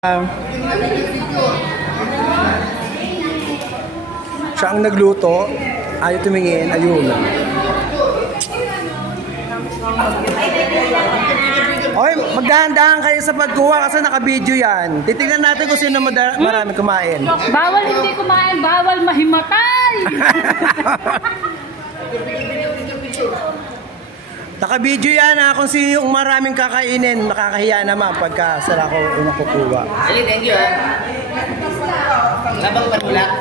Siya ang nagluto, ayaw tumingin, ayun. Oy, magdahan-dahan kayo sa pagkuha kasi naka-video yan. Titignan natin kung sino marami kumain. Bawal hindi kumain, bawal mahimatay! Naka-video yan ha, kung sino yung maraming kakainin, makakahiya naman pagka sila ko unang kukuha. Hey, thank you. Labang panula.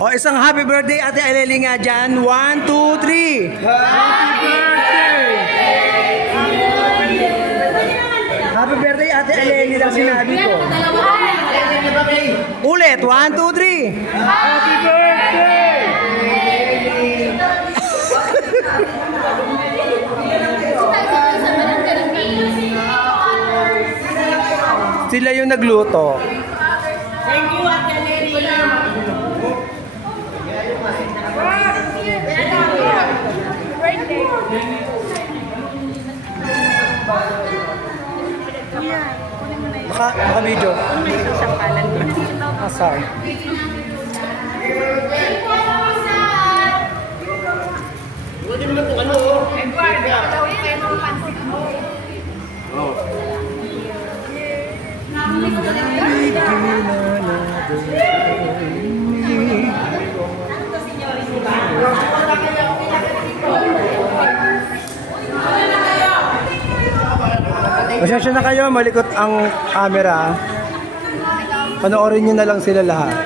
O, isang happy birthday Ate Aleli nga dyan. 1, 2, 3. Happy birthday! Happy birthday Ate Aleli lang sinabi ko. Ulit, 1, 2, 3. Happy birthday! Sila yung nagluto. Thank you, Ate Aleli. Naka-video. Sorry. Buti naman kung ano. Edward, daw yung kayo ng pansin mo. Pasensya na kayo, malikot ang camera. Panoorin nyo na lang sila lahat.